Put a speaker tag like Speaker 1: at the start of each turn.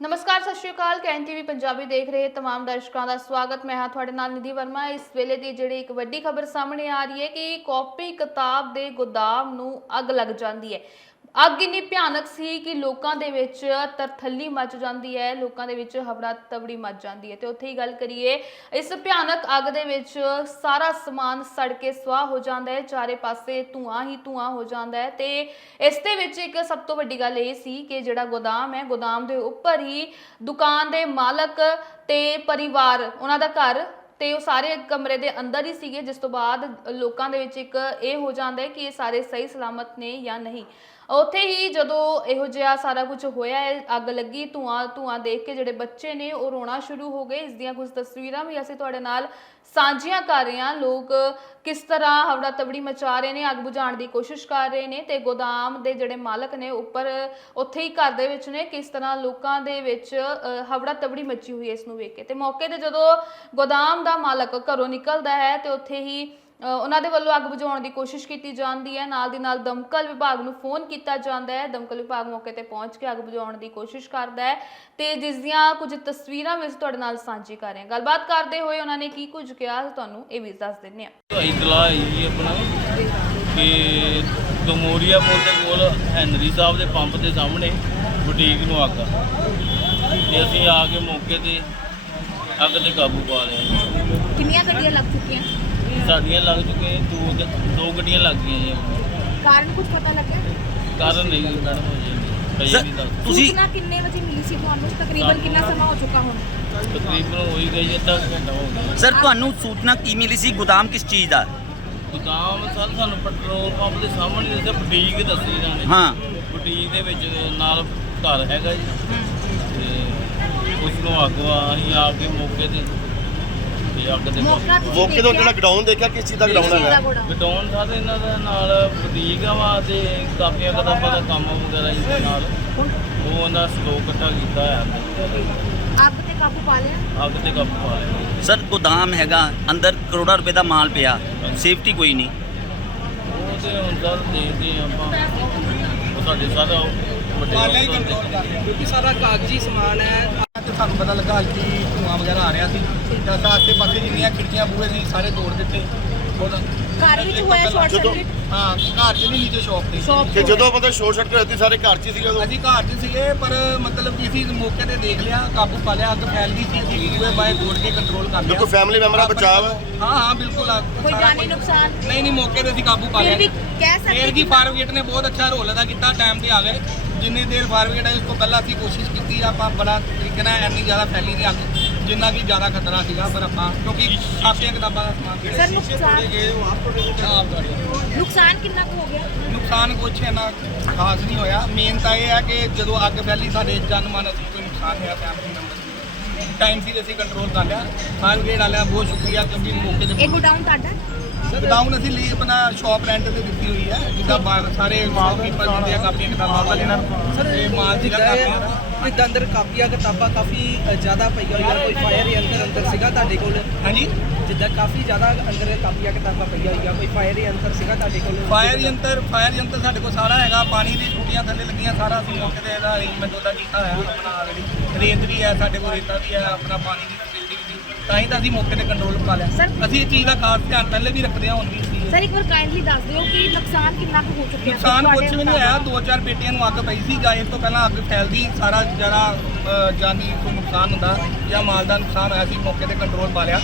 Speaker 1: ਨਮਸਕਾਰ, ਸਤਿ ਸ਼੍ਰੀ ਅਕਾਲ। ਕੈਨ ਟੀਵੀ ਪੰਜਾਬੀ ਦੇਖ ਰਹੇ ਤਮਾਮ ਦਰਸ਼ਕਾਂ ਦਾ ਸਵਾਗਤ। ਮੈਂ ਹਾਂ ਤੁਹਾਡੇ ਨਾਲ ਨਿਧੀ ਵਰਮਾ। ਇਸ ਵੇਲੇ ਦੀ ਜਿਹੜੀ ਇੱਕ ਵੱਡੀ ਖਬਰ ਸਾਹਮਣੇ ਆ ਰਹੀ ਹੈ ਕਿ ਕਾਪੀ ਕਿਤਾਬ ਦੇ ਗੋਦਾਮ ਨੂੰ ਅੱਗ ਲੱਗ ਜਾਂਦੀ ਹੈ। ਅੱਗ ਇੰਨੀ ਭਿਆਨਕ ਸੀ ਕਿ ਲੋਕਾਂ ਦੇ ਵਿੱਚ ਤਰਥੱਲੀ ਮਚ ਜਾਂਦੀ ਹੈ, ਲੋਕਾਂ ਦੇ ਵਿੱਚ ਹਵੜਾ ਤਵੜੀ ਮਚ ਜਾਂਦੀ ਹੈ। ਤੇ ਉੱਥੇ ਹੀ ਗੱਲ ਕਰੀਏ, ਇਸ ਭਿਆਨਕ ਅੱਗ ਦੇ ਵਿੱਚ ਸਾਰਾ ਸਮਾਨ ਸੜ ਕੇ ਸਵਾਹ ਹੋ ਜਾਂਦਾ ਹੈ, ਚਾਰੇ ਪਾਸੇ ਧੂਆਂ ਹੀ ਧੂਆਂ ਹੋ ਜਾਂਦਾ ਹੈ। ਤੇ ਇਸ ਦੇ ਵਿੱਚ ਇੱਕ ਸਭ ਤੋਂ ਵੱਡੀ ਗੱਲ ਇਹ ਸੀ ਕਿ ਜਿਹੜਾ ਗੋਦਾਮ ਹੈ, ਗੋਦਾਮ ਦੇ ਉੱਪਰ ਹੀ ਦੁਕਾਨ ਦੇ ਮਾਲਕ ਤੇ ਪਰਿਵਾਰ, ਉਹਨਾਂ ਦਾ ਘਰ ਤੇ ਉਹ ਸਾਰੇ ਕਮਰੇ ਦੇ ਅੰਦਰ ਹੀ ਸੀਗੇ, ਜਿਸ ਤੋਂ ਬਾਅਦ ਲੋਕਾਂ ਦੇ ਵਿੱਚ ਇੱਕ ਇਹ ਹੋ ਜਾਂਦਾ ਹੈ ਕਿ ਇਹ ਸਾਰੇ ਸਹੀ ਸਲਾਮਤ ਨੇ ਜਾਂ ਨਹੀਂ। ਉੱਥੇ ਹੀ ਜਦੋਂ ਇਹੋ ਜਿਹਾ ਸਾਰਾ ਕੁਝ ਹੋਇਆ ਹੈ ਅੱਗ ਲੱਗੀ, ਧੂਆਂ ਧੂਆਂ ਦੇਖ ਕੇ ਜਿਹੜੇ ਬੱਚੇ ਨੇ ਉਹ ਰੋਣਾ ਸ਼ੁਰੂ ਹੋ ਗਏ। ਇਸ ਦੀਆਂ ਕੁਝ ਤਸਵੀਰਾਂ ਵੀ ਅਸੀਂ ਤੁਹਾਡੇ ਨਾਲ ਸਾਂਝੀਆਂ ਕਰ ਰਹੇ ਹਾਂ। ਲੋਕ ਕਿਸ ਤਰ੍ਹਾਂ ਹਵੜਾ ਤਵੜੀ ਮਚਾ ਰਹੇ ਨੇ, ਅੱਗ ਬੁਝਾਉਣ ਦੀ ਕੋਸ਼ਿਸ਼ ਕਰ ਰਹੇ ਨੇ ਤੇ ਗੋਦਾਮ ਦੇ ਜਿਹੜੇ ਮਾਲਕ ਨੇ ਉੱਪਰ, ਉੱਥੇ ਹੀ ਘਰ ਦੇ ਵਿੱਚ ਨੇ, ਕਿਸ ਤਰ੍ਹਾਂ ਲੋਕਾਂ ਦੇ ਵਿੱਚ ਹਵੜਾ ਤਵੜੀ ਮੱਚੀ ਹੋਈ ਹੈ ਇਸ ਨੂੰ ਵੇਖ ਕੇ। ਤੇ ਮੌਕੇ ਤੇ ਜਦੋਂ ਗੋਦਾਮ ਦਾ ਮਾਲਕ ਘਰੋਂ ਨਿਕਲਦਾ ਹੈ ਤੇ ਉੱਥੇ ਹੀ ਉਹਨਾਂ ਦੇ ਵੱਲੋਂ ਅੱਗ ਬੁਝਾਉਣ ਦੀ ਕੋਸ਼ਿਸ਼ ਕੀਤੀ ਜਾਂਦੀ ਹੈ। ਨਾਲ ਦੀ ਨਾਲ ਦਮਕਲ ਵਿਭਾਗ ਨੂੰ ਫੋਨ ਕੀਤਾ ਜਾਂਦਾ ਹੈ। ਦਮਕਲ ਵਿਭਾਗ ਮੌਕੇ ਤੇ ਪਹੁੰਚ ਕੇ ਅੱਗ ਬੁਝਾਉਣ ਦੀ ਕੋਸ਼ਿਸ਼ ਕਰਦਾ ਹੈ ਤੇ ਜਿਸ ਦੀਆਂ ਕੁਝ ਤਸਵੀਰਾਂ ਵੀ ਅਸੀਂ ਤੁਹਾਡੇ ਨਾਲ ਸਾਂਝੀ ਕਰ ਰਹੇ ਹਾਂ। ਗੱਲਬਾਤ ਕਰਦੇ ਹੋਏ ਉਹਨਾਂ ਨੇ ਕੀ ਕੁਝ ਕਿਹਾ ਤੁਹਾਨੂੰ ਇਹ ਵੀ ਦੱਸ ਦਿੰਦੇ ਹਾਂ।
Speaker 2: ਇਤਲਾ ਆਈ ਜੀ ਆਪਣਾ ਕਿ ਦਮੋਰੀਆ ਪੁਲ ਦੇ ਕੋਲ ਹੈਨਰੀ ਸਾਹਿਬ ਦੇ ਪੰਪ ਦੇ ਸਾਹਮਣੇ ਬੁਟੀਕ ਨੂੰ ਅੱਗ ਆ। ਤੇ ਅਸੀਂ ਆ ਕੇ ਮੌਕੇ ਤੇ ਅੱਗ ਤੇ ਕਾਬੂ ਪਾ ਲਿਆ।
Speaker 3: ਕਿੰਨੀਆਂ ਗੱਡੀਆਂ ਲੱਗ ਚੁੱਕੀਆਂ?
Speaker 2: ਸਾਡੀਆਂ ਲੱਗ ਚੁੱਕੀਆਂ ਦੋ ਗ- ਦੋ ਗੱਡੀਆਂ ਲੱਗ ਗਈਆਂ ਜੀ।
Speaker 3: ਕਾਰਨ ਕੁਝ ਪਤਾ ਲੱਗਿਆ?
Speaker 2: ਕਾਰਨ ਨਹੀਂ ਕਾਰਨ ਹੋ ਜੀ ਕਈ
Speaker 4: ਸਰ,
Speaker 2: ਵੀ ਦੱਸ
Speaker 4: ਤੁਸੀਂ-
Speaker 3: ਸੂਚਨਾ ਕਿੰਨੇ ਵਜੇ ਮਿਲੀ ਸੀ ਤੁਹਾਨੂੰ? ਤਕਰੀਬਨ ਕਿੰਨਾ ਸਮਾਂ ਹੋ ਚੁੱਕਾ ਹੁਣ?
Speaker 2: ਤਕਰੀਬਨ ਹੋਈ ਗਈ ਅੱਧਾ ਕੁ ਘੰਟਾ ਹੋ ਗਿਆ।
Speaker 4: ਸਰ ਤੁਹਾਨੂੰ ਸੂਚਨਾ ਕੀ ਮਿਲੀ ਸੀ? ਗੋਦਾਮ ਕਿਸ ਚੀਜ਼ ਦਾ?
Speaker 2: ਗੋਦਾਮ ਸਰ ਸਾਨੂੰ ਪੈਟਰੋਲ ਪੰਪ ਦੇ ਸਾਹਮਣੇ ਦੱਸਿਆ ਬੁਟੀਕ ਦੱਸੀ ਇਹਨਾਂ ਨੇ।
Speaker 4: ਹਾਂ।
Speaker 2: ਬੁਟੀਕ ਦੇ ਵਿੱਚ ਨਾਲ ਘਰ ਹੈਗਾ ਜੀ। ਤੇ ਉਸ ਨੂੰ ਅੱਗ ਆ ਅਸੀਂ ਆ ਕੇ ਮੌਕੇ ਤੇ ਤੇ ਅੱਗ ਦੇ
Speaker 3: ਮੌਕਾ ਤੁਸੀਂ
Speaker 5: ਮੌਕੇ ਤੋਂ ਜਿਹੜਾ ਗਡਾਊਨ ਦੇਖਿਆ ਕਿਸ ਚੀਜ਼ ਦਾ ਗਡਾਊਨ ਹੈਗਾ?
Speaker 2: ਗਡਾਊਨ ਸਾਰੇ ਇਹਨਾਂ ਦਾ ਨਾਲ ਬੁਟੀਕ ਆ ਵਾ ਤੇ ਕਾਪੀਆਂ ਕਿਤਾਬਾਂ ਦਾ ਕੰਮ ਵਗੈਰਾ ਜੀ ਦੇ ਨਾਲ। ਉਹ ਉਹਨਾਂ ਸਟੋਕ ਇਕੱਠਾ ਕੀਤਾ ਆ
Speaker 3: ਅੱਗ ਤੇ ਕਾਬੂ ਪਾ ਲਿਆ?
Speaker 2: ਅੱਗ ਤੇ ਕਾਬੂ ਪਾ ਲਿਆ।
Speaker 4: ਸਰ ਗੋਦਾਮ ਹੈਗਾ ਅੰਦਰ ਕਰੋੜਾਂ ਰੁਪਏ ਦਾ ਮਾਲ ਪਿਆ ਸੇਫਟੀ ਕੋਈ ਨਹੀਂ।
Speaker 2: ਉਹ ਤੇ ਹੁਣ ਸਰ ਦੇਖਦੇ ਆਪਾਂ। ਉਹ ਸਾਡੇ ਸਾਰਾ ਵੱਡੇ।
Speaker 6: ਕਿਉਂਕਿ ਸਾਰਾ ਕਾਗਜ਼ੀ ਸਮਾਨ ਹੈ। ਤੇ ਸਾਨੂੰ ਪਤਾ ਲੱਗਾ ਕਿ ਧੂਆਂ ਵਗੈਰਾ ਆ ਰਿਹਾ ਸੀ। ਤੇ ਅਸਾਂ ਆਸੇ ਪਾਸੇ ਜਿੰਨੀਆਂ ਖਿੜਕੀਆਂ ਬੂਹੇ ਸੀ ਸਾਰੇ ਤੋੜ ਦਿੱਤੇ। ਹੁਣ
Speaker 3: ਘਰ ਵਿੱਚ ਹੋਇਆ ਸ਼ਾਰਟ
Speaker 5: ਜਦੋਂ-
Speaker 3: ਸਰਕਟ
Speaker 6: ਹਾਂ ਘਰ ਚ ਨਹੀਂ ਨੀਚੇ ਸ਼ੌਪ ਤੇ।
Speaker 3: ਸ਼ਾਪ
Speaker 5: ਕਿ ਜਦੋਂ ਮਤਲਬ ਸ਼ੋਰ ਸ਼ਟ ਸੀ ਸਾਰੇ ਘਰ 'ਚ ਹੀ ਸੀਗੇ ਉਦੋਂ।
Speaker 6: ਅਸੀਂ ਘਰ 'ਚ ਸੀਗੇ ਪਰ ਮਤਲਬ ਕਿ ਅਸੀਂ ਮੌਕੇ ਤੇ ਦੇਖ ਲਿਆ ਕਾਬੂ ਪਾ ਲਿਆ ਅੱਗ ਫੈਲ ਗਈ ਸੀ ਅਸੀਂ ਬੂਹੇ ਬਾਏ ਤੋੜ ਕੇ ਕੰਟਰੋਲ ਕਰ ਲਿਆ।
Speaker 5: ਬਿਲਕੁਲ member ਦਾ ਬਚਾਅ ਹੈ।
Speaker 6: ਹਾਂ ਬਿਲਕੁਲ
Speaker 3: ਕੋਈ ਜਾਨੀ ਨੁਕਸਾਨ?
Speaker 6: ਨਹੀਂ ਨਹੀਂ ਮੌਕੇ ਤੇ ਅਸੀਂ ਕਾਬੂ ਪਾ
Speaker 3: ਫਿਰ
Speaker 6: ਲਿਆ।
Speaker 3: ਵੀ ਕਹਿ ਸਕਦੇ
Speaker 6: ਫੇਰ ਕੀ ਫਾਇਰ ਬ੍ਰਿਗੇਡ ਨੇ ਬਹੁਤ ਅੱਛਾ ਰੋਲ ਅਦਾ ਕੀਤਾ ਟਾਈਮ ਤੇ ਆ ਗਏ। ਜਿੰਨੀ ਦੇਰ ਬ੍ਰਿਗੇਡ ਆਈ ਉਸ ਤੋਂ ਪਹਿਲਾਂ ਅਸੀਂ ਕੋਸ਼ਿਸ਼ ਕੀਤੀ ਆਪਾਂ ਬੜਾ ਤਰੀਕੇ ਨਾਲ ਇੰਨੀ ਜ਼ਿਆਦਾ ਫੈਲੀ ਨਹੀਂ ਅੱਗ ਜਿੰਨਾ ਕਿ ਜ਼ਿਆਦਾ ਖਤਰਾ ਸੀਗਾ ਪਰ ਆਪਾਂ ਕਿਉਂਕਿ ਕਾਪੀਆਂ ਕਿਤਾਬਾਂ ਦਾ ਸਮਾਨ ਸੀ।
Speaker 3: ਸਰ ਨੁਕਸਾਨ
Speaker 6: ਹਾਂ,
Speaker 3: ਕਿੰਨਾ ਕੁ ਹੋ ਗਿਆ?
Speaker 6: ਨੁਕਸਾਨ ਕੁਛ ਇੰਨਾ ਖਾਸ ਨਹੀਂ ਹੋਇਆ। ਮੇਨ ਤਾਂ ਇਹ ਹੈ ਕਿ ਜਦੋਂ ਅੱਗ ਫੈਲੀ ਸਾਡੇ ਜਨ ਮਾਨਸ ਨੂੰ ਕੋਈ ਨੁਕਸਾਨ ਹੋਇਆ ਫੈਮਿਲੀ ਮੈਂਬਰ ਟਾਈਮ ਸੀ ਅਸੀਂ ਕੰਟਰੋਲ ਕਰ ਲਿਆ। ਫਾਇਰ ਬ੍ਰਿਗੇਡ ਵਾਲਿਆਂ ਬਹੁਤ ਸ਼ੁਕਰੀਆ ਕਿਉਂਕਿ ਮੌਕੇ ਤੇ
Speaker 3: ਇਹ ਗੋਡਾਊਨ ਤੁਹਾਡਾ?
Speaker 6: ਗਡਾਊਨ ਅਸੀਂ ਲਈ ਆਪਣਾ ਸ਼ਾਪ ਰੈਂਟ ਤੇ ਦਿੱਤੀ ਹੋਈ ਹੈ ਜਿੱਦਾਂ ਬਾਹਰ ਸਾਰੇ ਸ਼ਾਪਕੀਪਰ ਦਿੰਦੇ ਆ ਕਾਪੀਆਂ ਕਿਤਾਬਾਂ ਵਾਲੇ ਨਾਲ ਇਹ ਮਾਲ ਕਾਪੀਆਂ ਦਾ
Speaker 7: ਜਿੱਦਾਂ ਅੰਦਰ ਕਾਪੀਆਂ ਕਿਤਾਬਾਂ ਕਾਫੀ ਅ, ਜ਼ਿਆਦਾ ਪਈਆਂ ਹੋਈਆਂ ਕੋਈ ਫਾਇਰ ਅੰਦਰ ਅੰਦਰ ਸੀਗਾ ਤੁਹਾਡੇ ਕੋਲ?
Speaker 6: ਹਾਂਜੀ?
Speaker 7: ਜਿੱਦਾਂ ਕਾਫੀ ਜ਼ਿਆਦਾ ਅੰਦਰ ਕਾਪੀਆਂ ਕਿਤਾਬਾਂ ਪਈਆਂ ਹੋਈਆਂ ਕੋਈ ਫਾਇਰ ਅੰਦਰ ਸੀਗਾ ਤੁਹਾਡੇ ਕੋਲ?
Speaker 6: ਫਾਇਰ ਯੰਤਰ ਫਾਇਰ ਯੰਤਰ ਸਾਡੇ ਕੋਲ ਸਾਰਾ ਹੈਗਾ ਪਾਣੀ ਦੀ ਟੂਟੀਆਂ ਥੱਲੇ ਲੱਗੀਆਂ ਸਾਰਾ ਅਸੀਂ ਮੌਕੇ ਤੇ ਇਹਦਾ ਅਰੇਂਜਮੈਂਟ ਉਹਦਾ ਕੀਤਾ ਹੋਇਆ ਆਪਣਾ ਜਿਹੜੀ ਰੇਤ ਵੀ ਹੈ ਸਾਡੇ ਕੋਲ ਰੇਤਾ ਵੀ ਹੈ ਆਪਣਾ ਪਾਣੀ ਦੀ। ਤਾਂ ਹੀ ਤਾਂ ਅਸੀਂ ਮੌਕੇ ਤੇ ਕੰਟਰੋਲ ਪਾ ਲਿਆ।
Speaker 3: Sir-
Speaker 6: ਅਸੀਂ ਇਹ ਚੀਜ਼ ਦਾ ਖਾਸ ਧਿਆਨ ਪਹਿਲੇ ਵੀ ਰੱਖਦੇ ਹਾਂ ਹੁਣ ਵੀ ਸੀ
Speaker 3: ਸਰ ਇੱਕ ਵਾਰ ਕਾਈਂਡਲੀ ਦੱਸ ਦਿਓ ਕਿ ਨੁਕਸਾਨ ਕਿੰਨਾ ਕੁ ਹੋ ਚੁੱਕਿਆ
Speaker 6: ਨੁਕਸਾਨ ਕੁਝ ਵੀ ਨਹੀਂ ਹੋਇਆ। ਦੋ ਚਾਰ ਪੇਟੀਆਂ ਨੂੰ ਅੱਗ ਪਈ ਸੀ ਜਾਂ ਇਸ ਤੋਂ ਪਹਿਲਾਂ ਅੱਗ ਫੈਲਦੀ ਸਾਰਾ ਜਿਹੜਾ ਅ, ਜਾਨੀ ਕੋਈ ਨੁਕਸਾਨ ਹੁੰਦਾ ਜਾਂ ਮਾਲ ਦਾ ਨੁਕਸਾਨ ਹੋਇਆ ਸੀ ਮੌਕੇ ਤੇ ਕੰਟਰੋਲ ਪਾ ਲਿਆ।